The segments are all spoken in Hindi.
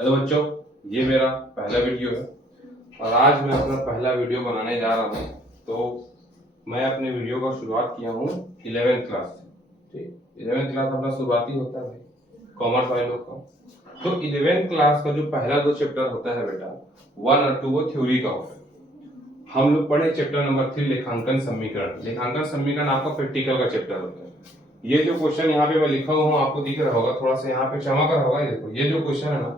हेलो बच्चों, ये मेरा पहला वीडियो है और आज मैं अपना पहला वीडियो बनाने जा रहा हूँ। तो मैं अपने वीडियो का शुरुआत किया हूँ 11th क्लास से। ठीक, 11th क्लास अपना शुरुआती होता है कॉमर्स वाले लोग का। तो 11th क्लास का जो पहला दो चैप्टर होता है बेटा, 1 और 2 वो थ्योरी का होता है। हम लोग पढ़े चैप्टर नंबर 3 लेखांकन समीकरण। लेखांकन समीकरण आपका प्रैक्टिकल का चैप्टर होता है। ये जो क्वेश्चन यहाँ पे मैं लिखा हुआ हूँ आपको दिख रहा होगा, थोड़ा सा यहाँ पे चमक रहा होगा। देखो ये जो क्वेश्चन है ना,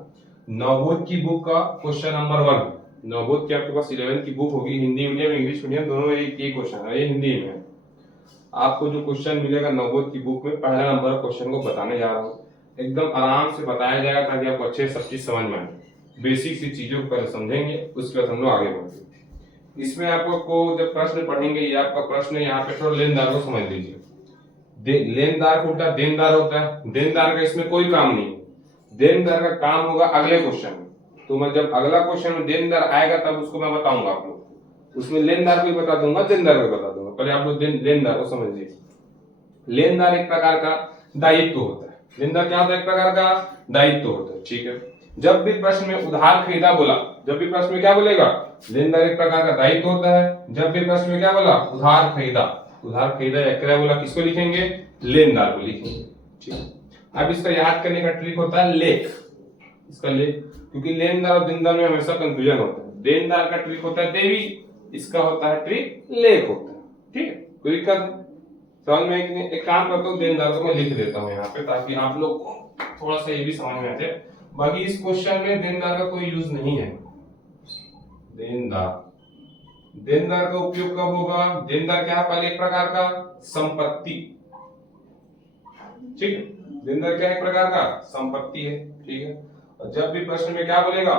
नवोद की बुक का क्वेश्चन नंबर 1। नवोद की आपके पास 11th की बुक होगी, हिंदी मीडियम इंग्लिश मीडियम दोनों में एक ही क्वेश्चन है, ये हिंदी में है। आपको जो क्वेश्चन मिलेगा नवोद की बुक में, पहला नंबर क्वेश्चन को बताने जा रहा हूँ। एकदम आराम से बताया जाएगा ताकि आपको अच्छे सब चीज समझ में आए। बेसिक सी चीजों को पहले समझेंगे, उसके बाद हम लोग आगे बढ़ेंगे। इसमें आपको जब प्रश्न पढ़ेंगे, ये आपका प्रश्न है, यहाँ पे थोड़ा लेनदार को समझ लीजिए। लेनदार को उल्टा देनदार होता है। देनदार का इसमें कोई काम नहीं है। देनदार का काम होगा अगले क्वेश्चन में। तो मैं जब अगला क्वेश्चन में देनदार आएगा तब उसको मैं बताऊंगा आप लोग को। उसमें लेनदार को भी बता दूंगा, देनदार को बता दूंगा। पहले आप लोग लेनदार को समझ लीजिए। लेनदार एक प्रकार का दायित्व होता है। लेनदार क्या होता है? एक प्रकार का दायित्व होता है। ठीक है, जब भी प्रश्न में उधार खरीदा बोला, जब भी प्रश्न में क्या बोलेगा? लेनदार एक प्रकार का दायित्व होता है। जब भी प्रश्न में क्या बोला? उधार खरीदा। उधार खरीदा या क्रय बोला, किसको लिखेंगे? लेनदार को लिखेंगे। ठीक है, अब इसका याद करने का ट्रिक होता है लेख। इसका लेख, क्योंकि लेनदार और देनदार में हमेशा कंफ्यूजन होता है। देनदार का ट्रिक होता है देवी, इसका होता है ट्रिक लेख होता है। ठीक है, कोई दिक्कत समझ में? एक काम करता हूँ, देनदार को मैं लिख देता हूँ यहाँ पे ताकि आप लोग को थोड़ा सा ये भी समझ में आ जाए। बाकी इस क्वेश्चन में देनदार का कोई यूज नहीं है। देनदार, देनदार का उपयोग कब होगा? देनदार क्या है? पहले एक प्रकार का संपत्ति। ठीक है, देनदार क्या है? एक प्रकार का संपत्ति है। ठीक है, और जब भी प्रश्न में क्या बोलेगा?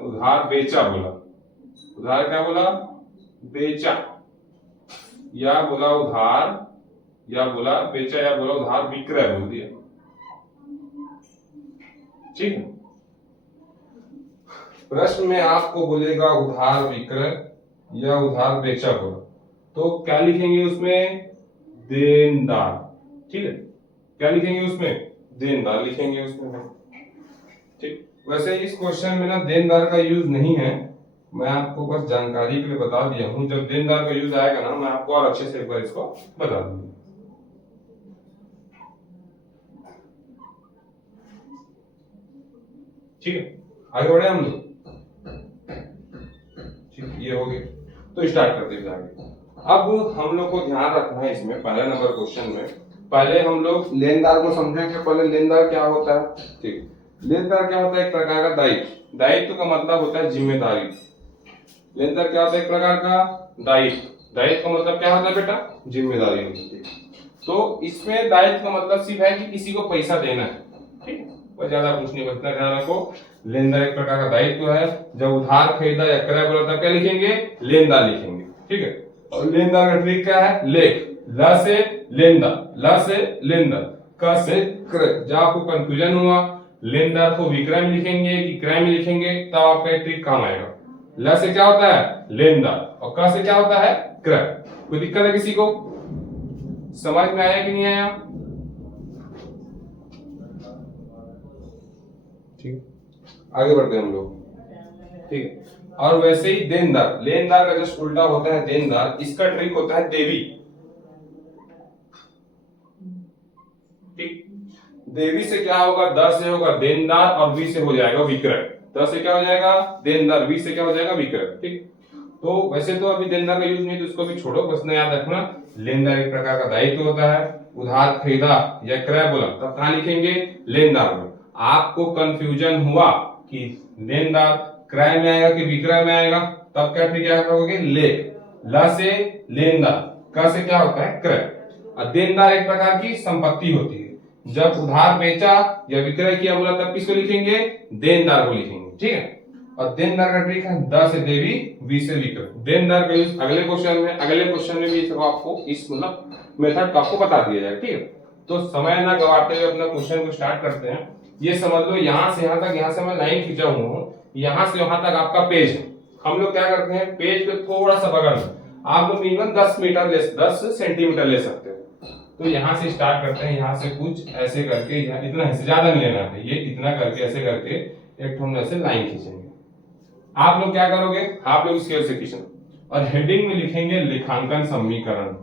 उधार बेचा बोला, उधार क्या बोला? बेचा, या बोला उधार, या बोला बेचा, या बोला उधार विक्रय बोल दिया। ठीक है, प्रश्न में आपको बोलेगा उधार विक्रय या उधार बेचा बोला, तो क्या लिखेंगे उसमें? देनदार। ठीक है, क्या लिखेंगे उसमें? देनदार लिखेंगे उसमें। ठीक, वैसे इस क्वेश्चन में ना देनदार का यूज नहीं है, मैं आपको बस जानकारी के लिए बता दिया हूं। जब देनदार का यूज आएगा ना, मैं आपको और अच्छे से एक बार इसको बता दूंगा। ठीक है, आगे बढ़े हम लोग। ठीक, ये हो गया, तो स्टार्ट करते हैं आगे। अब हम लोग को ध्यान रखना है इसमें, पहले नंबर क्वेश्चन में पहले हम लोग लेनदार को समझेंगे। पहले लेनदार क्या होता है? ठीक, लेनदार क्या होता है? एक प्रकार का दायित्व। दायित्व का मतलब होता है जिम्मेदारी। लेनदार क्या होता है? एक प्रकार का दायित्व। दायित्व का मतलब क्या होता है बेटा? जिम्मेदारी होती है। तो इसमें दायित्व का मतलब सिर्फ है कि किसी को पैसा देना है। ठीक है, और ज्यादा कुछ नहीं बचना। ध्यान रखो, लेनदार एक प्रकार का दायित्व है। जब उधार खरीदा या क्रय बोला था क्या लिखेंगे? लेनदार लिखेंगे। ठीक है, और लेनदार का ट्रिक क्या है? लेख। ल से लेनदार, ल से लेनदार, क से क्रय। जब आपको कंफ्यूजन हुआ लेनदार को विक्रय में लिखेंगे कि क्रय में लिखेंगे, तब आपका ट्रिक काम आएगा। ल से क्या होता है? लेनदार, और क से क्या होता है? क्रय। कोई दिक्कत है किसी को? समझ में आया कि नहीं आया? ठीक, आगे बढ़ते हैं हम लोग। ठीक है, और वैसे ही देनदार, लेनदार का जस्ट उल्टा होता है देनदार। इसका ट्रिक होता है देवी। ठीक, देवी से क्या होगा? द से होगा देनदार और वी से हो जाएगा विक्रय। द से क्या हो जाएगा? देनदार, वी से क्या हो जाएगा? विक्रय। ठीक, तो वैसे तो अभी देनदार का यूज नहीं, तो इसको भी छोड़ो, बस ना याद रखना लेनदार एक प्रकार का दायित्व होता है। उधार खरीदा या क्रय बोला तब कहां लिखेंगे? लेनदार में। आपको कंफ्यूजन हुआ कि लेनदार क्रय में आएगा कि विक्रय में आएगा, तब क्या ट्रिक करोगे? लेख। ल से लेनदार, क से क्या होता है? क्रय। और देनदार एक प्रकार की संपत्ति होती है। जब उधार बेचा या विक्रय किया बोला तब किसको लिखेंगे? देनदार को लिखेंगे। ठीक है, और देनदार का ट्रिक है द से देवी, वी से विक्रय। देनदार का यूज अगले क्वेश्चन में भी सब आपको इस मतलब मेथड का आपको बता दिया जाएगा। ठीक है, तो समय ना गवाते हुए अपना क्वेश्चन को स्टार्ट करते हैं। ये समझ लो यहाँ से यहाँ तक, यहाँ से मैं लाइन खींचा हुआ हूँ, यहाँ से वहां तक आपका पेज है। हम लोग क्या करते हैं? पेज पे थोड़ा सा बगल में आप लोग मिनिमम 10 सेंटीमीटर ले सकते हो। तो यहाँ से स्टार्ट करते हैं, यहाँ से कुछ ऐसे करके, यहाँ इतना हिस्सा ज्यादा नहीं लेना है, ये इतना करके ऐसे करके एक हम ऐसे लाइन खींचेंगे। आप लोग क्या करोगे, आप लोग स्केल से खींचना और हेडिंग में लिखेंगे लेखांकन समीकरण।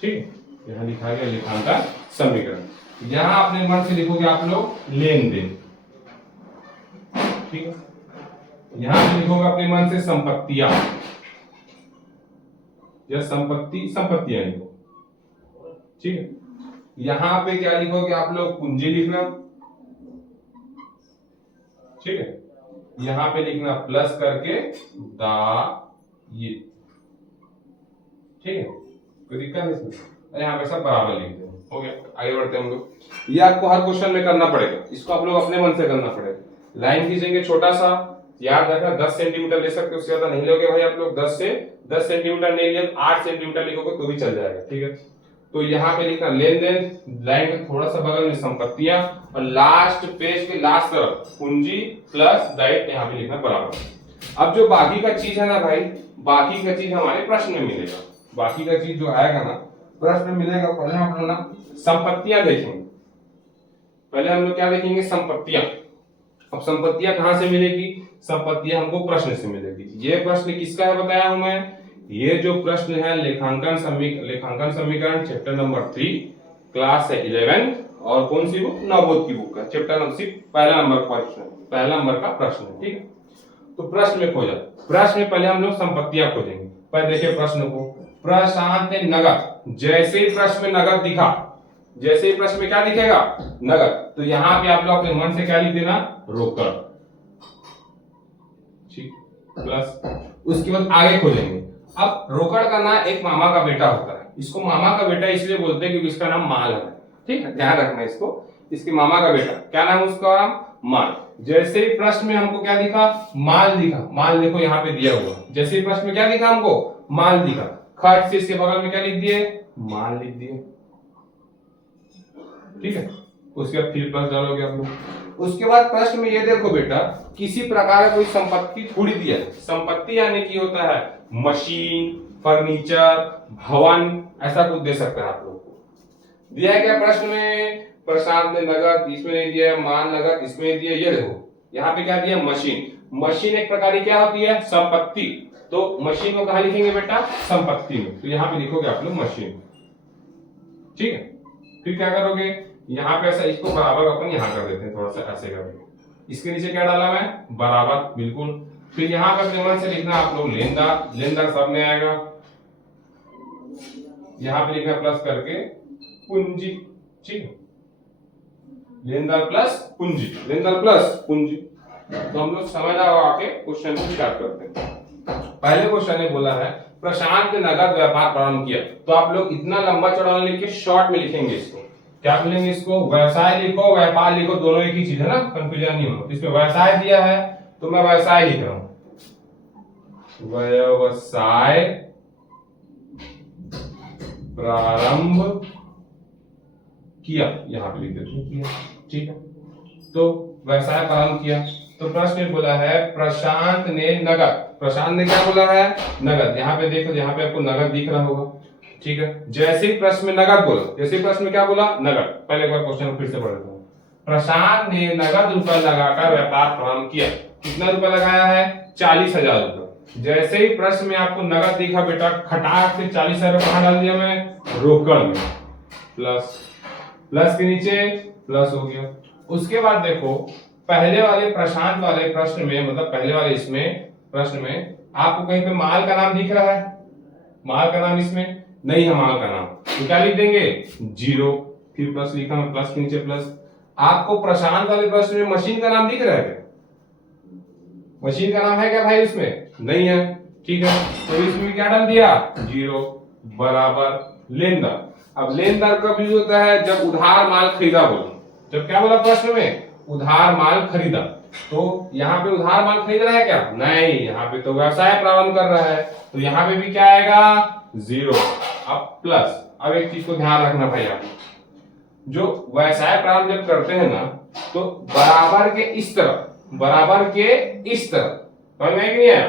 ठीक, यहाँ लिखा गया लेखांकन समीकरण। यहाँ अपने मन से लिखोगे आप लोग लेन देन। ठीक है, यहाँ पे लिखोगे अपने मन से संपत्तियां या संपत्तियां लिखो। ठीक है, यहाँ पे क्या लिखोगे आप लोग, पूंजी लिखना। ठीक है, यहाँ पे लिखना प्लस करके दायित्व। ठीक है, कोई दिक्कत नहीं इसमें, यहाँ पे सब बराबर लिख दो। हो गया, आगे बढ़ते हैं हम लोग। ये आपको हर क्वेश्चन में करना पड़ेगा, इसको आप लोग अपने मन से करना पड़ेगा। लाइन खींचेंगे छोटा सा, याद रखना 10 सेंटीमीटर ले सकते हो, उससे ज्यादा नहीं लोगे भाई आप लोग। 10 सेंटीमीटर नहीं लिया, 8 सेंटीमीटर लिखोगे तो भी चल जाएगा। ठीक है, तो यहाँ पे लिखना लेन देन, लाइन के थोड़ा सा बगल में संपत्तियां, और लास्ट पेज के लास्ट तरफ पूंजी प्लस दायित्व, यहाँ पे लिखना बराबर। अब जो बाकी का चीज है ना भाई, बाकी का चीज हमारे प्रश्न में मिलेगा। बाकी का चीज जो आएगा ना प्रश्न में मिलेगा। पहले हम लोग ना संपत्तियां देखेंगे। पहले हम लोग क्या देखेंगे, संपत्तियां। अब संपत्तियां कहां से मिलेगी, संपत्तियां हमको प्रश्न से मिलेगी। ये प्रश्न किसका है बताया हूं मैं, ये जो प्रश्न है लेखांकन समीकरण चैप्टर नंबर 3, क्लास है 11, और कौन सी बुक, नवबोध की बुक है, चैप्टर नंबर 6, पहला नंबर का प्रश्न है। ठीक है, तो प्रश्न में खोजा, प्रश्न में पहले हम लोग संपत्तियां खोजेंगे। पहले देखिए प्रश्न को, प्रशांत ने नगद, जैसे ही प्रश्न में नगद दिखा, जैसे ही प्रश्न में क्या दिखेगा, नगद, तो यहाँ पे आप लोग अपने मन से क्या लिख देना, रोकड़। ठीक, प्लस उसके बाद आगे खोजेंगे। अब रोकड़ का ना एक मामा का बेटा होता है, इसको मामा का बेटा इसलिए बोलते हैं क्योंकि इसका नाम माल है। ठीक है, ध्यान रखना इसको, इसके मामा का बेटा, क्या नाम उसका, माल। जैसे ही प्रश्न में हमको क्या दिखा, माल दिखा, माल देखो यहाँ पे दिया हुआ। जैसे ही प्रश्न में क्या दिखा हमको, माल दिखा, खट से इसके बगल में क्या लिख दिए, माल लिख दिए। ठीक है, उसके बाद फिर प्लस डालोगे आप लोग। उसके बाद प्रश्न में ये देखो बेटा, किसी प्रकार का कोई संपत्ति थोड़ी दिया है। संपत्ति यानी कि होता है मशीन, फर्नीचर, भवन, ऐसा कुछ दे सकते हैं आप लोग को। दिया है क्या प्रश्न में, प्रशांत ने नगद, इसमें नहीं दिया, मान नगद, इसमें नहीं दिया। ये देखो यहाँ पे क्या दिया, मशीन। मशीन एक प्रकार की क्या होती है, संपत्ति। तो मशीन को कहा लिखेंगे बेटा, संपत्ति में, तो यहाँ पे लिखोगे आप लोग मशीन। ठीक है, फिर क्या करोगे, यहाँ पे ऐसा, इसको बराबर अपन यहाँ कर देते हैं, थोड़ा सा ऐसे करके। इसके नीचे क्या डाला मैं, बराबर, बिल्कुल। फिर यहाँ पे अपने मन से लिखना आप लोग लेनदार, लेनदार सब में आएगा। यहाँ पे लिखना प्लस करके पूंजी। ठीक है, लेनदार प्लस पूंजी, लेनदार प्लस पूंजी। तो हम लोग समझ आके क्वेश्चन को स्टार्ट करते हैं। पहले क्वेश्चन ने बोला है प्रशांत ने नगद व्यापार प्रारंभ किया। तो आप लोग इतना लंबा चौड़ा लिख के शॉर्ट में लिखेंगे इसको। क्या बोलेंगे इसको, व्यवसाय लिखो, व्यापार लिखो, दोनों एक ही चीज है ना, कंफ्यूजन नहीं हो। इसमें व्यवसाय दिया है तो मैं व्यवसाय लिख रहा हूं, व्यवसाय प्रारंभ किया, यहां पे लिख देते हैं। ठीक है, तो व्यवसाय प्रारंभ किया। तो प्रश्न में बोला है प्रशांत ने नगद, प्रशांत ने क्या बोला है, नगद। यहाँ पे देखो, यहाँ पे आपको नगद दिख रहा होगा। ठीक है, जैसे ही प्रश्न में नगद बोला, जैसे ही प्रश्न में क्या बोला, नगद। पहले एक बार क्वेश्चन फिर से पढ़ देता हूं। प्रशांत ने नगद रुपए लगाकर व्यापार प्रारंभ किया। कितना रुपए लगाया है, 40,000 रुपए। जैसे ही प्रश्न में आपको नगद दिखा बेटा, खटाक से 40,000 रुपए कहां डाल दिया मैं, रोकड़ में, प्लस, प्लस के नीचे प्लस हो गया। उसके बाद देखो पहले वाले प्रशांत वाले प्रश्न में, मतलब पहले वाले इसमें प्रश्न में आपको कहीं पे माल का नाम दिख रहा है, माल का नाम इसमें नहीं है, माल का नाम, तो क्या लिख देंगे, 0, फिर प्लस लिखा है, प्लस के नीचे प्लस। आपको प्रशांत वाले प्रश्न में मशीन का नाम दिख रहा है क्या, मशीन का नाम है क्या भाई उसमें, नहीं है। ठीक है, तो इसमें क्या डाल दिया, 0 बराबर लेनदार। अब लेनदार कब यूज होता है, जब उधार माल खरीदा बोलो। जब क्या बोला प्रश्न में, उधार माल खरीदा। तो यहाँ पे उधार माल खरीद रहा है क्या, नहीं, यहाँ पे तो व्यवसाय प्रारंभ कर रहा है, तो यहाँ पे भी क्या आएगा, 0। अब प्लस। अब एक चीज को ध्यान रखना भाई, आप जो व्यवसाय प्रारंभ जब करते हैं ना, तो बराबर के इस तरफ, बराबर के इस तरफ, समझ में नहीं आया,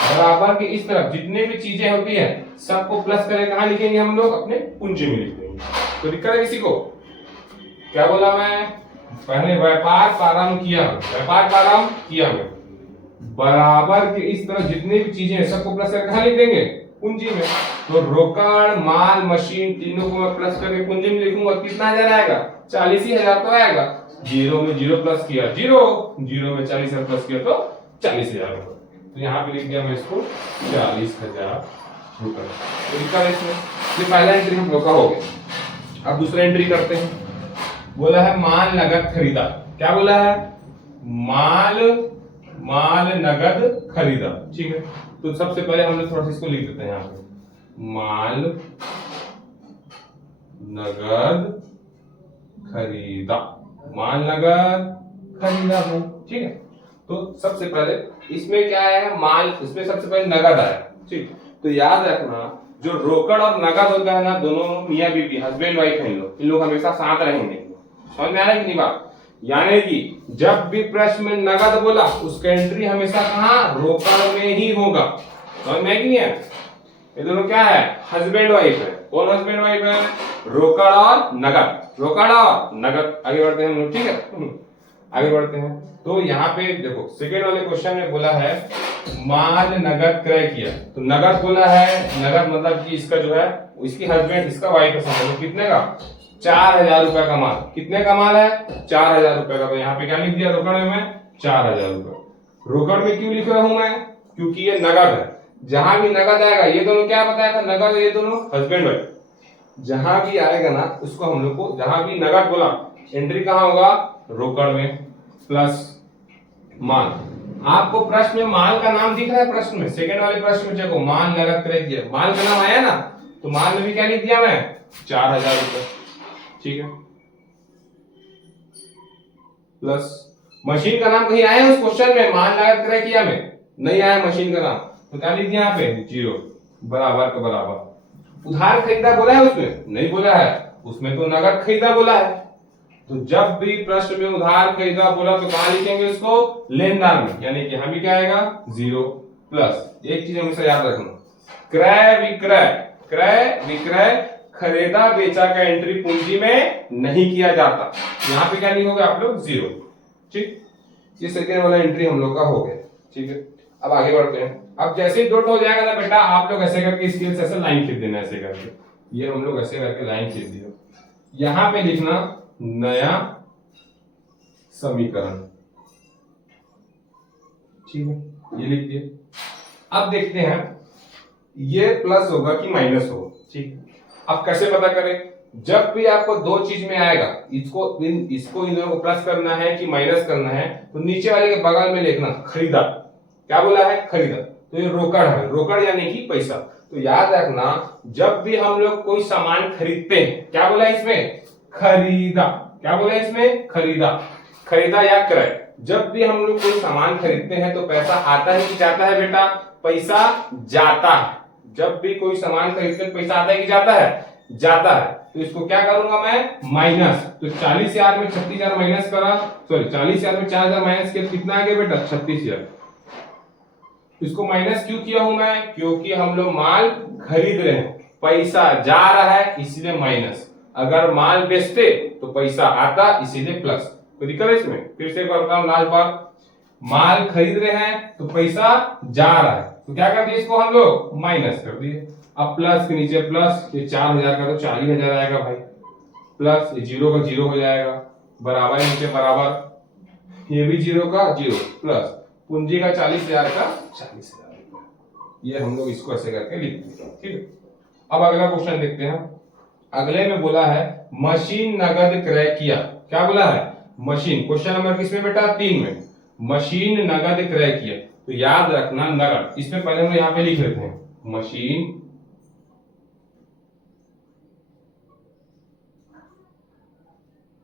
बराबर के इस तरफ जितने भी चीजें होती है सबको प्लस करके कहां लिखेंगे हम लोग, अपने पूंजी में लिख देंगे। तो दिक्कत है किसी को? क्या बोला मैं? पहले व्यापार प्रारंभ किया, व्यापार प्रारंभ किया मैं, बराबर के इस तरफ जितनी भी चीजें हैं सबको प्लस करके कहां लिख देंगे, पूंजी में। तो रोकड़, माल, मशीन तीनों को मैं प्लस करके पूंजी में लिखूंगा, कितना हजार आएगा, 40,000 तो आएगा। जीरो में जीरो प्लस किया जीरो, जीरो में 40,000 प्लस किया तो 40,000 रुपए। तो यहाँ पे लिख दिया मैं इसको 40,000 रुपए। तो इसका इसमें ये पहला एंट्री हम लोग का हो गया। अब दूसरा एंट्री करते हैं। बोला है माल नगद खरीदा। क्या बोला है? माल नगद खरीदा। ठीक है, तो सबसे पहले हम लोग थोड़ा सा इसको लिख देते हैं यहाँ पे, माल नगद खरीदा, माल नगद खरीदा भाई। ठीक है, तो सबसे पहले इसमें क्या आया है, माल, इसमें सबसे पहले नगद आया। ठीक, तो याद रखना जो रोकड़ और नगद होता है ना, दोनों मियां बीवी, हस्बैंड वाइफ हैं, इन लोग हमेशा साथ रहेंगे। समझ में आ रहा है कि नहीं बात? यानी कि जब भी प्रश्न में नगद बोला उसका एंट्री हमेशा कहां, रोकड़ में ही होगा। समझ में नहीं है? ये दोनों क्या है, हस्बैंड वाइफ है। कौन हस्बैंड वाइफ है? रोकड़ और नगद, रोकड़ और नगद। आगे बढ़ते हैं हम लोग। ठीक है, आगे बढ़ते हैं। तो यहाँ पे देखो सेकेंड वाले क्वेश्चन में बोला है माल नगद क्रय किया। तो नगद बोला है, नगद मतलब कि इसका जो है इसकी हस्बैंड, इसका वाइफ है, समझो कितने का, 4,000 रुपए का माल। कितने का माल है? 4,000 रुपए का। तो यहाँ पे क्या लिख दिया रोकड़ में, 4,000 रुपए। रोकड़ में क्यों लिख रहा हूं मैं? क्योंकि ये नगद है। जहां भी नगद आएगा, ये दोनों क्या बताया था, नगद, ये दोनों हस्बैंड वाइफ, जहां भी आएगा ना उसको हम लोग को, जहां भी नगद बोला एंट्री कहां होगा, रोकड़ में प्लस माल। आपको प्रश्न में माल का नाम दिख रहा है, प्रश्न में सेकंड वाले प्रश्न में देखो माल नगद क्रय किया, माल का नाम आया ना, तो माल में भी क्या लिख दिया मैं, 4,000 रुपए। ठीक है, प्लस मशीन का नाम कहीं आया उस क्वेश्चन में, माल नगद क्रय किया में नहीं आया मशीन का नाम, तो क्या लिख दिया यहाँ पे, जीरो, बराबर का बराबर। उधार खरीदा बोला है उसमें, नहीं बोला है, उसमें तो नगद खरीदा बोला है। तो जब भी प्रश्न में उधार खरीदा बोला तो कहां लिखेंगे उसको, लेनदार में, यानी कि यहाँ भी क्या आएगा, जीरो। प्लस एक चीज हमेशा याद रखना, क्रय विक्रय, क्रय विक्रय, खरीदा बेचा का एंट्री पूंजी में नहीं किया जाता। यहाँ पे क्या लिखोगे आप लोग, जीरो। ठीक, ये सेकेंड वाला एंट्री हम लोग का हो गया। ठीक है, अब आगे बढ़ते हैं। अब जैसे ही डॉट हो जाएगा ना बेटा, आप लोग ऐसे करके स्केल से ऐसे लाइन खींच देना, ऐसे करके, ये हम लोग ऐसे करके लाइन खींच दिया। यहां पे लिखना नया समीकरण। ठीक है, ये लिख दिए। अब देखते हैं ये प्लस होगा कि माइनस होगा। ठीक, अब कैसे पता करें? जब भी आपको दो चीज में आएगा, इसको इन दोनों को प्लस करना है कि माइनस करना है, तो नीचे वाले के बगल में लिखना खरीदा। क्या बोला है, खरीदा। तो ये रोकड़ है, रोकड़ यानी कि पैसा। तो याद रखना जब भी हम लोग कोई सामान खरीदते हैं, क्या बोला इसमें, खरीदा। क्या बोला इसमें, खरीदा। खरीदा या क्रय, जब भी हम लोग कोई सामान खरीदते हैं तो पैसा आता है कि जाता है बेटा, पैसा जाता है। जब भी कोई सामान खरीदते हैं पैसा आता है कि जाता है, जाता है। तो इसको क्या करूंगा मैं, माइनस। तो 40,000 में 36,000 माइनस करा, सॉरी 40,000 में 4,000 माइनस किया, कितना आ गया बेटा, 36,000। इसको माइनस क्यों किया हूं मैं, क्योंकि हम लोग माल खरीद रहे हैं, पैसा जा रहा है इसीलिए माइनस। अगर माल बेचते तो पैसा आता, इसीलिए प्लस। तो दिक्कत है इसमें, फिर से एक बार बताऊं लास्ट बार, माल खरीद रहे हैं तो पैसा जा रहा है, तो क्या कर दिए इसको हम लोग, माइनस कर दिए। अब प्लस के नीचे प्लस, ये 4,000 का तो 40,000 आएगा भाई, प्लस ये जीरो का जीरो हो जाएगा, बराबर नीचे बराबर, ये भी जीरो का जीरो, प्लस पूंजी का 40,000 का 40,000। ये हम लोग इसको ऐसे करके लिख देंगे। ठीक है, अब अगला क्वेश्चन देखते हैं। अगले में बोला है मशीन नगद क्रय किया। क्या बोला है, मशीन। क्वेश्चन नंबर किसमें बेटा, 3 में। मशीन नगद क्रय किया, तो याद रखना नगद, इसमें पहले हम यहाँ पे लिख लेते हैं, मशीन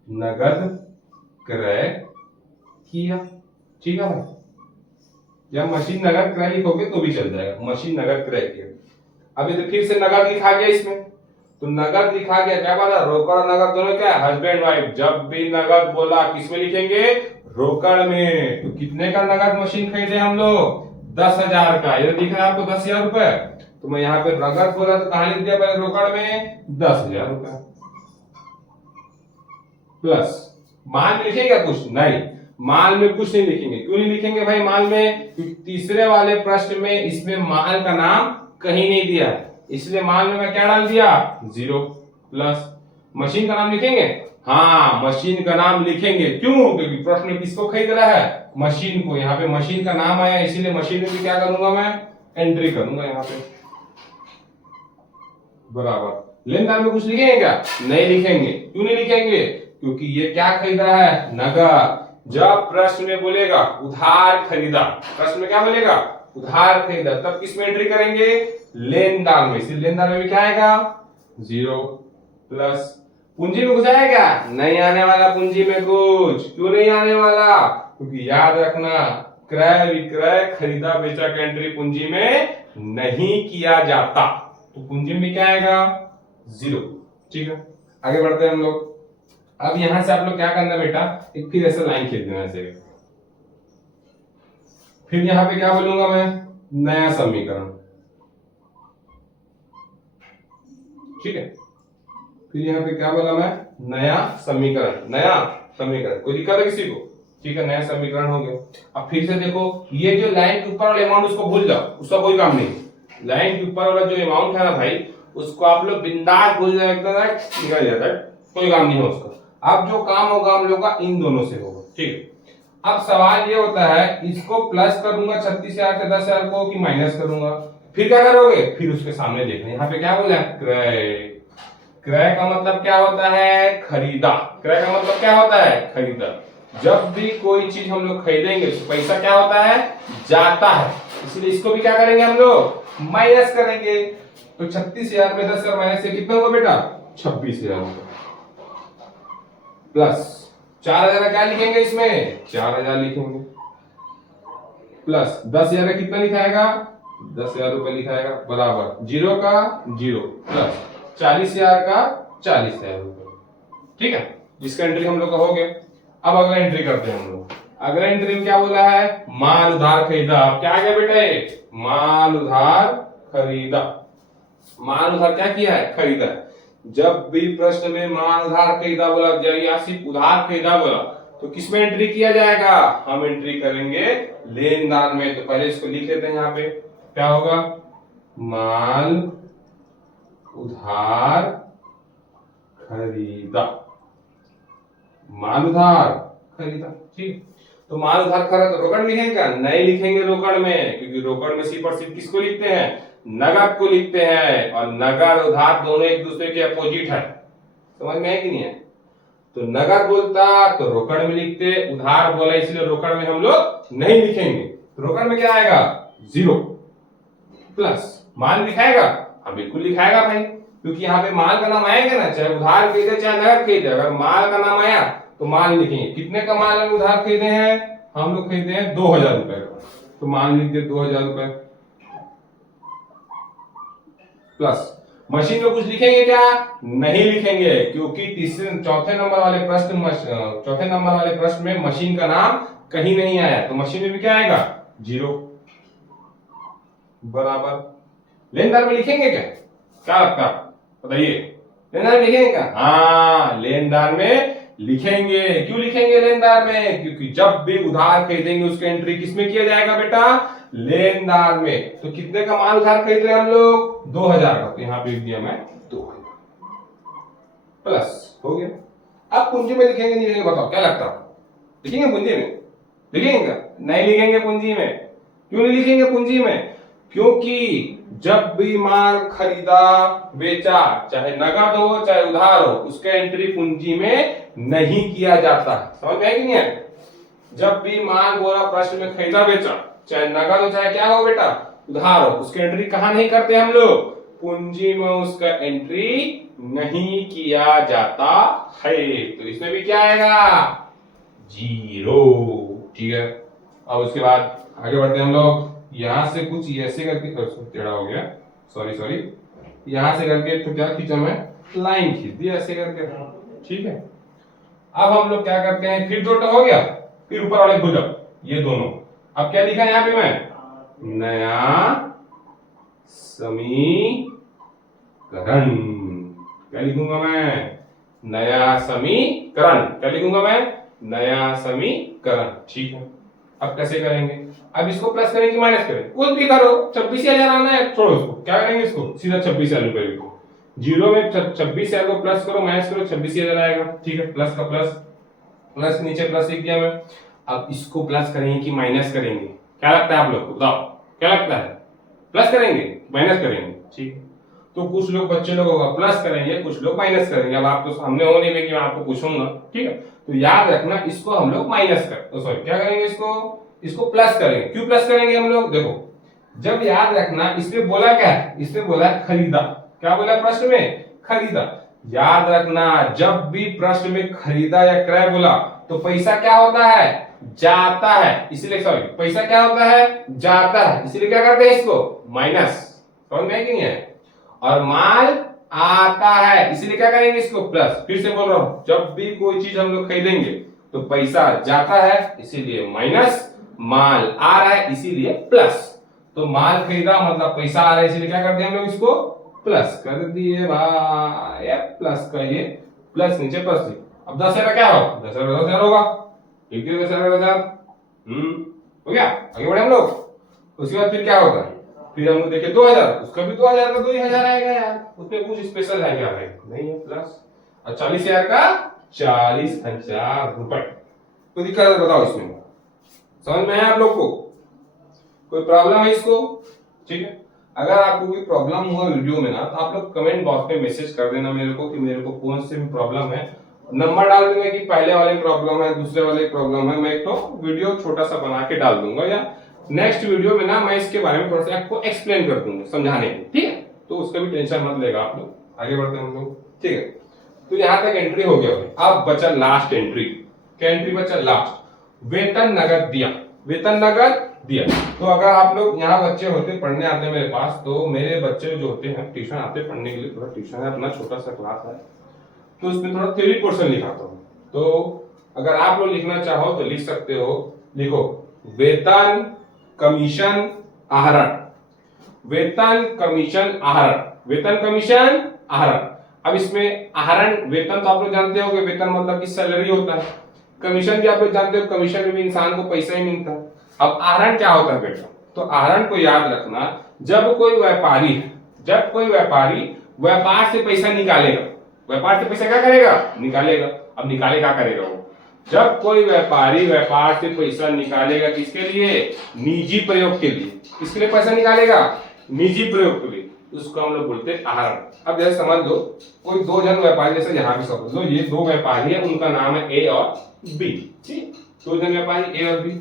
नगद क्रय किया। ठीक है भाई, जब मशीन नगद क्रय लिखोगे तो भी चल जाएगा, मशीन नगद क्रय किया। अब ये तो फिर से नगद लिखा गया इसमें, तो नगद लिखा गया, क्या बात है, रोकड़ और नगद दोनों क्या है, हस्बैंड वाइफ। जब भी नगद बोला किसमें लिखेंगे, रोकड़ में। तो कितने का नगद मशीन खरीदे हम लोग, 10,000 का। ये दिख रहा है आपको 10,000 रुपए। तो मैं यहाँ पे नगद बोला तो कहां लिख दिया पहले, रोकड़ में 10,000 रुपए। प्लस माल में लिखेंगे क्या कुछ, नहीं, माल में कुछ नहीं लिखेंगे। क्यों नहीं लिखेंगे भाई माल में, क्योंकि तीसरे वाले प्रश्न में इसमें माल का नाम कहीं नहीं दिया, इसलिए माल में मैं क्या डाल दिया, 0। प्लस मशीन का नाम लिखेंगे, हाँ मशीन का नाम लिखेंगे। क्यों, क्योंकि प्रश्न में किसको खरीद रहा है, मशीन को। यहाँ पे मशीन का नाम आया, इसीलिए मशीन में भी क्या करूंगा मैं, एंट्री करूंगा यहाँ पे, बराबर। लेनदार में कुछ लिखेंगे क्या, नहीं लिखेंगे। क्यों नहीं लिखेंगे, क्योंकि ये क्या खरीद रहा है, नगद। जब प्रश्न में बोलेगा उधार खरीदा, प्रश्न में क्या बोलेगा, उधार खरीदा, तब किस में एंट्री करेंगे, लेनदार में। इसलिए लेनदार में भी क्या आएगा, 0। प्लस पूंजी में कुछ आएगा, नहीं आने वाला पूंजी में कुछ। क्यों नहीं आने वाला, क्योंकि याद रखना क्रय विक्रय खरीदा बेचा का एंट्री पूंजी में नहीं किया जाता, तो पूंजी में क्या आएगा, 0। ठीक है, आगे बढ़ते हैं हम लोग। अब यहां से आप लोग क्या करना बेटा, एक फिर ऐसा लाइन खींच देना ऐसे। फिर यहां पे क्या बोलूंगा मैं, नया समीकरण। ठीक है, फिर यहां पे क्या बोला मैं, नया समीकरण। नया समीकरण, कोई दिक्कत है किसी को, ठीक है, नया समीकरण हो गया। अब फिर से देखो, ये जो लाइन के ऊपर वाला अमाउंट उसको भूल जाओ, उसका कोई काम नहीं। लाइन के ऊपर वाला जो अमाउंट है ना भाई, उसको आप लोग बिंदास भूल जाए, एकदम निकल जाता है, कोई काम नहीं है उसका। अब जो काम होगा हम लोग का इन दोनों से होगा। ठीक है, अब सवाल ये होता है, इसको प्लस करूंगा 36,000 से 10,000 को, कि माइनस करूंगा। फिर क्या करोगे, फिर उसके सामने देखना, यहाँ पे क्या बोला है, क्रय। क्रय का मतलब क्या होता है, खरीदा। क्रय का मतलब क्या होता है, खरीदा। जब भी कोई चीज हम लोग खरीदेंगे तो पैसा क्या होता है, जाता है, इसलिए इसको भी क्या करेंगे हम लोग, माइनस करेंगे। तो 36,000 में 10,000 माइनस से कितना होगा बेटा, 26,000 होगा। प्लस 4,000 क्या लिखेंगे इसमें, 4,000 लिखेंगे। प्लस 10,000 का कितना लिखाएगा, 10,000 रुपए लिखाएगा, बराबर 0 का 0। प्लस 40,000 का 40,000 रुपए। ठीक है, जिसका एंट्री हम लोग का हो गया। अब अगला एंट्री करते हैं हम लोग। अगला एंट्री में क्या बोला है, माल उधार खरीदा। क्या आ गया बेटा, ये माल उधार खरीदा। माल उधार क्या किया है, खरीदा। जब भी प्रश्न में माल उधार खरीदा बोला, या सिर्फ उधार खरीदा बोला, तो किसमें एंट्री किया जाएगा, हम एंट्री करेंगे लेनदार में। तो पहले इसको लिख लेते हैं, यहाँ पे क्या होगा, माल उधार खरीदा। माल उधार खरीदा, ठीक। तो माल उधार खरीदा, तो रोकड़ लिखेंगे क्या, नहीं लिखेंगे रोकड़ में, क्योंकि रोकड़ में सिर्फ और सिर्फ किसको लिखते हैं, नगद को लिखते हैं। और नगद उधार दोनों एक दूसरे के अपोजिट है, समझ में है कि नहीं है। तो नगद बोलता तो रोकड़ में लिखते, उधार बोला इसलिए रोकड़ में हम लोग नहीं लिखेंगे। रोकड़ में क्या आएगा, 0। प्लस माल लिखाएगा, हाँ बिल्कुल लिखाएगा भाई, क्योंकि यहाँ पे माल का नाम आएगा ना, चाहे उधार खरीदे चाहे नगद खरीदे, अगर माल का नाम आया तो माल लिखेंगे। कितने का माल हम उधार खरीदे हैं, हम लोग खरीदे हैं 2,000 रुपए का, तो माल लिख दे 2,000 रुपए। प्लस मशीन में कुछ लिखेंगे क्या, नहीं लिखेंगे, क्योंकि चौथे नंबर वाले प्रश्न में मशीन का नाम कहीं नहीं आया, तो मशीन में भी क्या आएगा, 0, बराबर। लेनदार में लिखेंगे क्या लगता है, बताइए, लेनदार में लिखेंगे क्या, हाँ लेनदार में लिखेंगे। क्यों लिखेंगे लेनदार में, क्योंकि जब भी उधार खरीदेंगे उसका एंट्री किसमें किया जाएगा बेटा, लेनदार में। तो कितने का माल उधार खरीद रहे हैं हम लोग, 2,000 का, तो यहाँ पे लिख दिया मैं 2,000। प्लस हो गया। अब पूंजी में लिखेंगे नहीं लिखेंगे, बताओ क्या लगता है, लिखेंगे पूंजी में, लिखेंगे नहीं लिखेंगे पूंजी में। क्यों नहीं लिखेंगे पूंजी में, क्योंकि जब भी माल खरीदा बेचा, चाहे नगद हो चाहे उधार हो, उसका एंट्री पूंजी में नहीं किया जाता। समझ में है कि नहीं है। जब भी माल बोला प्रश्न में खरीदा बेचा, चाहे नगद हो चाहे क्या हो बेटा, उधार हो, उसकी एंट्री कहाँ नहीं करते हम लोग, पूंजी में उसका एंट्री नहीं किया जाता है। तो इसमें भी क्या आएगा, 0। ठीक है, अब उसके बाद आगे बढ़ते हैं हम लोग। यहां से कुछ ऐसे करके टेढ़ा हो गया, सॉरी, यहां से करके तो क्या खींचा मैं, लाइन खींच दी ऐसे करके, ठीक है। अब हम लोग क्या करते हैं, फिर 2 हो गया, फिर ऊपर वाले भुजा ये दोनों। अब क्या लिखा है यहाँ पे मैं, नया समीकरण, क्या लिखूंगा मैं, नया समीकरण, क्या लिखूंगा मैं, नया समीकरण, ठीक है। अब कैसे करेंगे, अब इसको प्लस करें कि माइनस करें, कुछ भी करो, 26,000 आना है, छोड़ो उसको, क्या करेंगे इसको सीधा 26,000 रुपए को, जीरो में 26,000 को प्लस करो माइनस करो 26,000 आएगा, ठीक है। प्लस का प्लस, प्लस के नीचे प्लस लिख दिया मैं। अब इसको प्लस करेंगे कि माइनस करेंगे, क्या लगता है आप लोग को, बताओ क्या लगता है, प्लस करेंगे माइनस करेंगे, ठीक है। तो कुछ लोग बच्चे लोग होगा प्लस करेंगे, कुछ लोग माइनस करेंगे। अब आप तो सामने हो नहीं, लेकिन मैं आपको पूछूंगा, ठीक है। तो याद रखना इसको हम लोग माइनस कर, सॉरी क्या करेंगे, इसको प्लस करेंगे। क्यों प्लस करेंगे हम लोग, देखो जब, याद रखना इसमें बोला क्या है, इसमें बोला है खरीदा, क्या बोला प्रश्न में, खरीदा। याद रखना जब भी प्रश्न में खरीदा या क्रय बोला तो पैसा क्या होता है, जाता है, इसलिए सॉरी पैसा क्या होता है, जाता है, इसलिए क्या करते हैं इसको माइनस, समझ में कि नहीं है। और माल आता है, इसलिए क्या करेंगे इसको प्लस। फिर से बोल रहा हूं, जब भी कोई चीज हम लोग खरीदेंगे तो पैसा जाता है इसीलिए माइनस, माल आ रहा है इसीलिए प्लस। तो माल खरीदा मतलब पैसा आ रहा है, इसलिए क्या करते हैं हम लोग इसको प्लस कर दिए भाई, प्लस का ये प्लस नीचे प्लस। अब 10,000 क्या हो, 10,000 होगा, ठीक है 10,000, हो गया। आगे बढ़े हम लोग, उसके बाद फिर क्या होगा, फिर हम लोग देखे 2,000, उसका भी 2,000 का 2,000 आएगा यार, उसमें कुछ स्पेशल है क्या है, नहीं है प्लस। और 40,000 का 40,000 रुपए, कोई दिक्कत है बताओ इसमें, समझ में आया आप लोग को, कोई प्रॉब्लम है इसको, ठीक है। अगर आपको कोई प्रॉब्लम हुआ वीडियो में ना, तो आप लोग कमेंट बॉक्स में मैसेज कर देना मेरे को कि मेरे को कौन सी प्रॉब्लम है, नंबर डाल दूंगा कि पहले वाले प्रॉब्लम है, दूसरे वाले प्रॉब्लम है, मैं एक तो वीडियो छोटा सा बना के डाल दूंगा, या नेक्स्ट वीडियो में ना मैं इसके बारे में थोड़ा सा आपको एक्सप्लेन कर दूंगा समझाने के, ठीक है। तो उसका भी टेंशन मत लेगा आप लोग, आगे बढ़ते हैं हम लोग, ठीक है। तो यहाँ तक एंट्री हो गया भाई, अब बचा लास्ट एंट्री, क्या एंट्री बचा लास्ट, वेतन नगद दिया, वेतन नगद दिया। तो अगर आप लोग यहाँ बच्चे होते पढ़ने आते मेरे पास, तो मेरे बच्चे जो होते हैं ट्यूशन आते पढ़ने के लिए, थोड़ा ट्यूशन है अपना छोटा सा क्लास है, तो उसमें थोड़ा थ्योरी पोर्शन लिखाता हूँ। तो अगर आप लोग लिखना चाहो तो लिख सकते हो, लिखो वेतन कमीशन आहरण, वेतन कमीशन आहरण, वेतन कमीशन आहरण। अब इसमें आहरण, वेतन तो आप लोग जानते हो, वेतन मतलब कि सैलरी होता है, कमीशन भी आप लोग जानते हो, कमीशन में भी इंसान को पैसा ही मिलता है। अब आहरण क्या होता है बेटा, तो आहरण को याद रखना, जब कोई व्यापारी है, जब कोई व्यापारी व्यापार से पैसा निकालेगा, व्यापार से पैसा क्या करेगा, निकालेगा। अब निकाले क्या करेगा वो, जब कोई व्यापारी व्यापार से पैसा निकालेगा, किसके लिए, निजी प्रयोग के लिए, किसके लिए पैसा निकालेगा, निजी प्रयोग के लिए, उसको हम लोग बोलते हैं आहरण। अब जैसे समझ लो कोई 2 जन व्यापारी, जैसे यहाँ भी समझ लो ये 2 व्यापारी है, उनका नाम है ए और बी, ठीक, 2 जन व्यापारी ए और बी।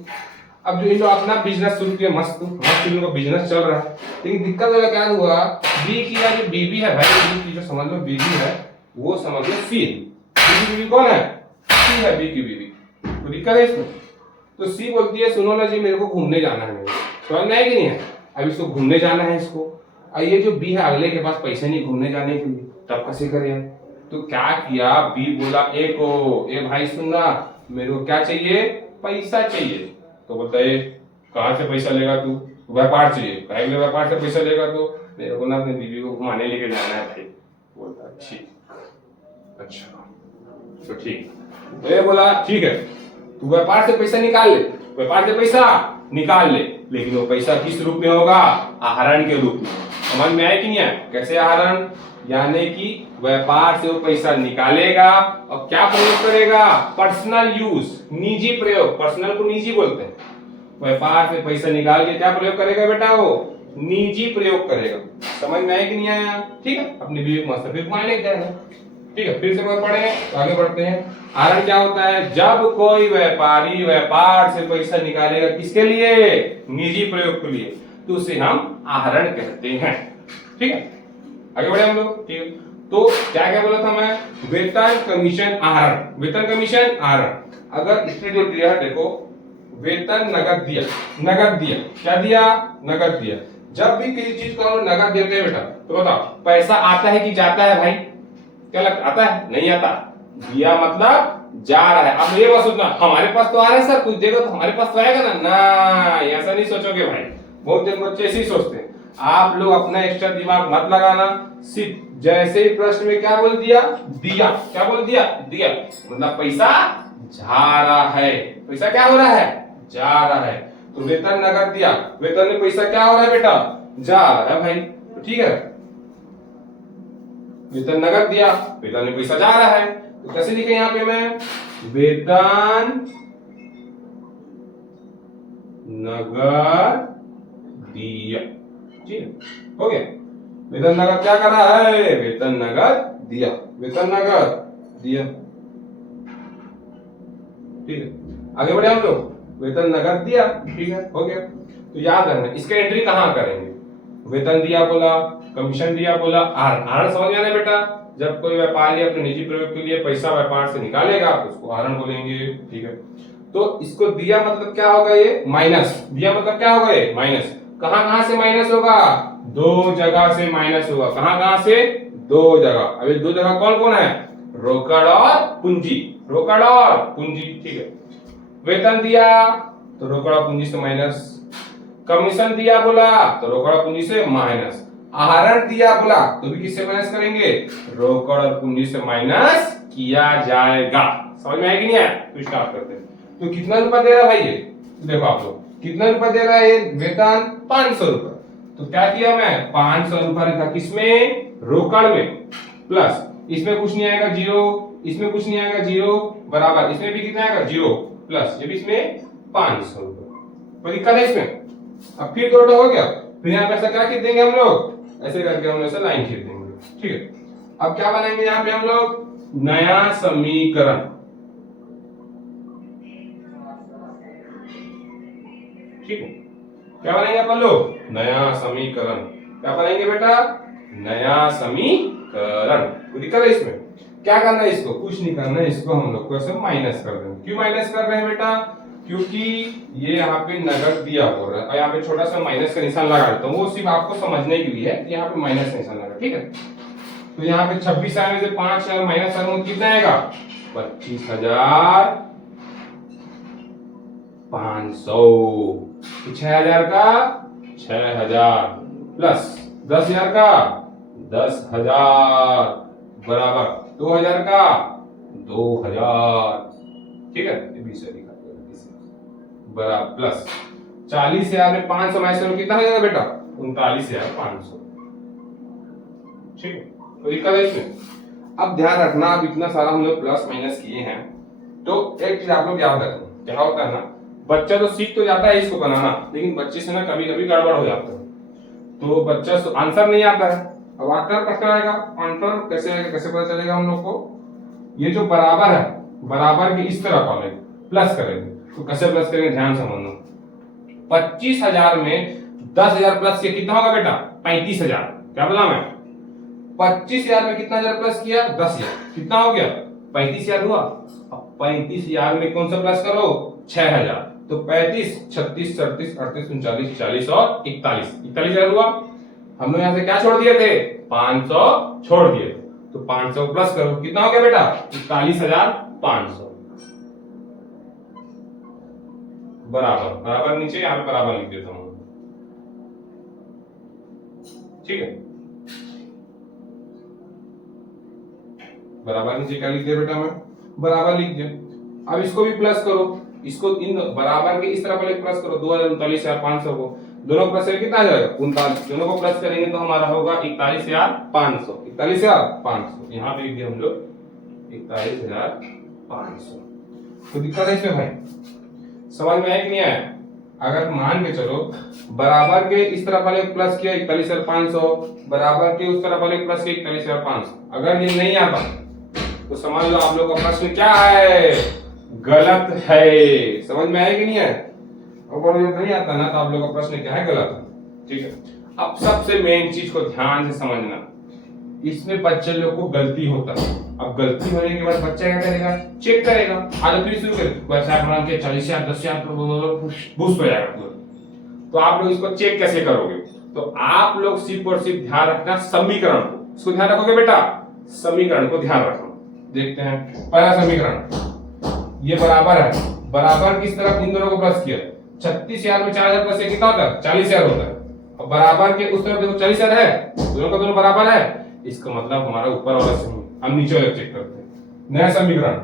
अब जो इन लोग अपना बिजनेस शुरू किया, मस्त मस्त इन लोग का बिजनेस चल रहा है, लेकिन दिक्कत वाला क्या हुआ, बी की या जो बीबी है भाई, बी की जो समझ लो बीबी है, वो समझ लो सी, बी की बीबी कौन है, सी है बी की बीबी, तो दिक्कत है इसमें। तो सी बोलती है सुनो ना जी मेरे को घूमने जाना है, मेरे समझ में है कि नहीं है, अब इसको घूमने जाना है इसको, और ये जो बी है अगले के पास पैसे नहीं घूमने जाने के लिए, तब कैसे करें। तो क्या किया, बी बोला ए को, ए भाई सुनना मेरे को क्या चाहिए, पैसा चाहिए। तो बोलता है कहाँ से पैसा लेगा तू, व्यापार चाहिए, कहेंगे व्यापार से पैसा लेगा, तो मेरे को ना अपनी बीवी को घुमाने लेके जाना है भाई। बोलता ठीक, अच्छा तो ठीक, तो ये बोला ठीक है तू व्यापार से पैसा निकाल ले, व्यापार से पैसा निकाल ले, लेकिन वो पैसा किस रूप में होगा, आहरण के रूप में। समझ में आया कि नहीं है, कैसे आहरण, यानी कि व्यापार से वो पैसा निकालेगा और क्या प्रयोग करेगा, पर्सनल यूज, निजी प्रयोग, पर्सनल को निजी बोलते हैं, व्यापार से पैसा निकाल के क्या प्रयोग करेगा बेटा, वो निजी प्रयोग करेगा। समझ में आया कि नहीं आया, ठीक है। अपनी बीवी को मस्त फिर घुमाने लेके जाएगा, ठीक है। फिर से पढ़े तो आगे बढ़ते हैं। आहरण क्या होता है, जब कोई व्यापारी व्यापार से पैसा निकालेगा, किसके लिए, निजी प्रयोग के लिए, तो उसे हम आहरण कहते हैं, ठीक है। आगे बढ़े हम लोग, ठीक है। तो क्या क्या बोला था मैं, वेतन कमीशन आहरण, वेतन कमीशन आहरण। अगर इसमें जो दिया है देखो, वेतन नगद दिया, नगद दिया, क्या दिया, नगद दिया। जब भी किसी चीज को हम नगद देते हैं बेटा, तो बताओ पैसा आता है कि जाता है भाई? क्या लगता, आता है? नहीं आता। दिया मतलब जा रहा है। अब ये बात सोचना, हमारे पास तो आ रहा है सर, कुछ देगा तो हमारे पास तो आएगा ना, ऐसा नहीं सोचोगे भाई। बहुत जन बच्चे ऐसे ही सोचते हैं। आप लोग अपना एक्स्ट्रा दिमाग मत लगाना, सिर्फ जैसे ही प्रश्न में क्या बोल दिया, दिया, क्या बोल दिया, दिया, मतलब पैसा जा रहा है। पैसा क्या हो रहा है, जा रहा है। तो वेतन नगद दिया, वेतन में पैसा क्या हो रहा है बेटा, जा रहा है भाई। तो ठीक है, वेतन नगद दिया, वेतन में पैसा जा रहा है। तो कैसे लिखे यहां पे मैं, वेतन नगद दिया। ठीक है, हो गया। वेतन नगद क्या कर रहा है, वेतन नगद दिया, वेतन नगद दिया। ठीक है, आगे बढ़े हम लोग। वेतन नगद दिया, ठीक है, हो गया। तो याद रखना इसका एंट्री कहां करेंगे, वेतन दिया बोला, कमीशन दिया बोला, आहरण समझ में आना बेटा। जब कोई व्यापारी अपने निजी प्रयोग के लिए पैसा व्यापार से निकालेगा तो उसको आहरण बोलेंगे। ठीक है, तो इसको दिया मतलब क्या होगा, ये माइनस। दिया मतलब क्या होगा, ये माइनस। कहां कहां से माइनस होगा, दो जगह से माइनस होगा। कहां कहां से, दो जगह। अभी दो जगह कौन कौन है, रोकड़ और पूंजी, रोकड़ और पूंजी। ठीक है, वेतन दिया तो रोकड़ और पूंजी से माइनस, कमीशन दिया बोला तो रोकड़ और पूंजी से माइनस, आहरण दिया बोला तो भी किससे माइनस करेंगे, रोकड़ और पूंजी से माइनस किया जाएगा। समझ में आया कि नहीं आया? तो स्टार्ट करते हैं। तो कितना रुपया दे रहा है भाई ये, देखो आप लोग कितना रुपया दे रहा है ये, वेतन 500 रुपया। तो क्या किया मैं, 500 रुपया रखा किसमें, रोकड़ में, प्लस इसमें कुछ नहीं आएगा जीरो, इसमें कुछ नहीं आएगा जीरो, बराबर इसमें भी कितना आएगा जीरो, प्लस ये भी इसमें 500 रुपया। कोई दिक्कत है इसमें? अब फिर टोटल हो गया, फिर यहाँ पे ऐसा क्या खींच देंगे हम लोग, ऐसे करके हम ऐसे लाइन खींच देंगे। ठीक है, अब क्या बनाएंगे यहाँ पे हम लोग, नया समीकरण। ठीक है, क्या बनाएंगे अपन लोग, नया समीकरण। क्या बनाएंगे बेटा, नया समीकरण। कोई दिक्कत है इसमें? क्या करना है इसको, कुछ नहीं करना है, इसको हम लोग को ऐसे माइनस कर देंगे। क्यों माइनस कर रहे हैं बेटा, क्योंकि ये यहाँ पे नगद दिया हो रहा है और यहाँ पे छोटा सा माइनस का निशान लगा देता हूँ, वो सिर्फ आपको समझने के लिए है, यहाँ पे माइनस का निशान लगा। ठीक है, तो यहाँ पे 26 आने से 5 माइनस करूंगा कितना आएगा, 25,500। 6,000 का 6,000 प्लस 10,000 का 10,000 बराबर 2,000 का 2,000। ठीक है, ये 20 बराबर प्लस 40,000 में 500 माइनस करो कितना हो जाएगा बेटा, 39,500। ठीक है, तो दिक्कत है इसमें? अब ध्यान रखना, अब इतना सारा हम लोग प्लस माइनस किए हैं, तो एक चीज आप लोग याद रखना, क्या होता है ना, बच्चा तो सीख तो जाता है इसको बनाना, लेकिन बच्चे से ना कभी कभी गड़बड़ हो जाता है। तो बच्चा आंसर नहीं आता है। अब आंसर कैसे आएगा, आंसर कैसे आएगा, कैसे पता चलेगा हम लोग को, ये जो बराबर है, बराबर के इस तरफ वाले प्लस करेंगे। तो कैसे प्लस करेंगे, ध्यान समझना। 25,000 में 10,000 प्लस किया कितना होगा बेटा, 35,000। क्या बोला मैं, 25,000 में कितना हजार प्लस किया, 10,000, कितना हो गया, 35,000 हुआ। अब 35,000 में कौन सा प्लस करो, 6,000। तो 35, 36, 37, 38, 39, 40 और 41,000 हुआ। हम लोग यहाँ से क्या छोड़ दिए थे, 500 छोड़ दिए। तो 500 प्लस करो कितना हो गया बेटा, 41,500 बराबर, बराबर नीचे यहाँ पे बराबर लिख देता हूं। ठीक है, बराबर नीचे क्या लिख दिया बेटा, मैं बराबर लिख दिया। अब इसको भी प्लस करो, इसको इन बराबर के इस तरफ वाले प्लस करो, 39,500 को दोनों प्लस करेंगे कितना आ जाएगा, 39। दोनों को प्लस करेंगे तो हमारा होगा 41,500। 41,500 यहाँ पे लिख दिया हम लोग 41,500। तो दिक्कत है इसमें भाई, समझ में आया कि नहीं आया? अगर मान के चलो बराबर के इस तरफ वाले प्लस किया 41,500, बराबर के उस तरफ वाले प्लस किया 41,500, अगर ये नहीं आता तो समझ लो आप लोग का प्रश्न क्या है, गलत है। समझ में आया कि नहीं है? अगर ये नहीं आता ना तो आप लोग का प्रश्न क्या है, गलत है। ठीक है, अब सबसे मेन चीज को ध्यान से समझना, इसमें बच्चे लोग को गलती होता है। अब गलती होने के बाद बच्चा क्या करेगा, चेक करेगा। आज फिर शुरू करें, बच्चा बना के 40,000 10,000 बूस्ट हो जाएगा पूरा। तो आप लोग इसको चेक कैसे करोगे, तो आप लोग सिर्फ और सिर्फ ध्यान रखना समीकरण को, इसको ध्यान रखोगे बेटा, समीकरण को ध्यान रखना। देखते हैं पहला समीकरण, ये बराबर है, बराबर किस तरफ इन दोनों को प्लस किया, 36,000 में 4,000 प्लस किया कितना होता है, 40,000 होता है। और बराबर के उस तरफ देखो 40,000 है, दोनों का दोनों बराबर है, इसका मतलब हमारा ऊपर वाला सही। हम नीचे वाला चेक करते हैं। नया समीकरण,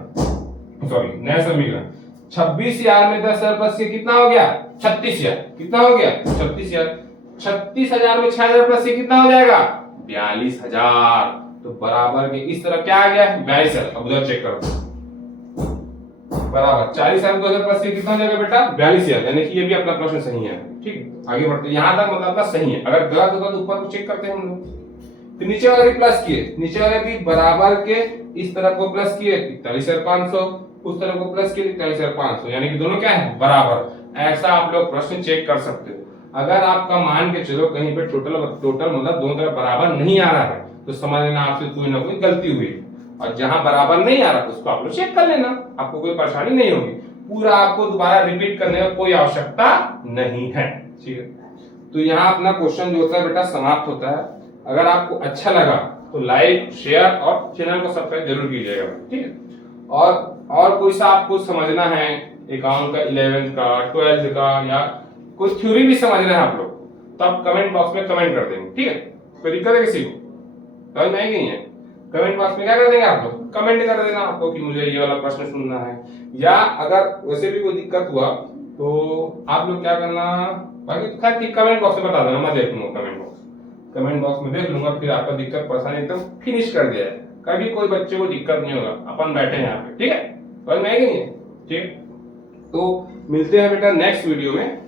सॉरी नया समीकरण, 26,000 में 10,000 प्लस किया कितना हो गया, 36,000। कितना हो गया, 36,000। 36,000 में 6,000 प्लस किया कितना हो जाएगा, 42,000। तो बराबर के इस तरफ क्या आ गया, 42,000। अब उधर चेक करो, बराबर 40,000 में 2,000 प्लस कितना हो जाएगा बेटा, 42,000। यानी कि ये भी अपना प्रश्न सही है। ठीक है, आगे बढ़ते हैं। यहां तक मतलब अपना सही है। अगर गलत होगा तो ऊपर को चेक करते हैं हम लोग। तो नीचे वाले भी प्लस किए, नीचे वाले भी बराबर के इस तरफ को प्लस किए 43,500, उस तरफ को प्लस किए 43,500, यानी कि दोनों क्या है, बराबर। ऐसा आप लोग प्रश्न चेक कर सकते हो। अगर आपका मान के चलो कहीं पे टोटल मतलब दोनों तरफ बराबर नहीं आ रहा है तो समझ लेना आपसे कोई ना कोई गलती हुई, और जहां बराबर नहीं आ रहा तो उसको आप लोग चेक कर लेना, आपको कोई परेशानी नहीं होगी। पूरा आपको दोबारा रिपीट करने का कोई आवश्यकता नहीं है। ठीक है, तो यहाँ अपना क्वेश्चन जो होता है बेटा समाप्त होता है। अगर आपको अच्छा लगा तो लाइक, शेयर और चैनल को सब्सक्राइब जरूर कीजिएगा। ठीक है, और कोई सा आपको समझना है अकाउंट का, 11th का, 12th का, या कोई थ्योरी भी समझना है आप लोग, तो आप कमेंट बॉक्स में कमेंट कर देंगे। ठीक है, कोई दिक्कत है किसी को, समझ में आई नहीं है, कमेंट बॉक्स में क्या कर देंगे आप लोग, कमेंट कर देना आपको कि मुझे ये वाला प्रश्न सुनना है। या अगर वैसे भी कोई दिक्कत हुआ तो आप लोग क्या करना, बाकी खैर कमेंट बॉक्स में बता देना, मैं देख लूंगा कमेंट बॉक्स में देख लूंगा, फिर आपका दिक्कत परेशानी एकदम फिनिश कर दिया है। कभी कोई बच्चे को दिक्कत नहीं होगा, अपन बैठे हैं यहाँ पे। ठीक है, समझ में आई नहीं है। ठीक, तो मिलते हैं बेटा नेक्स्ट वीडियो में।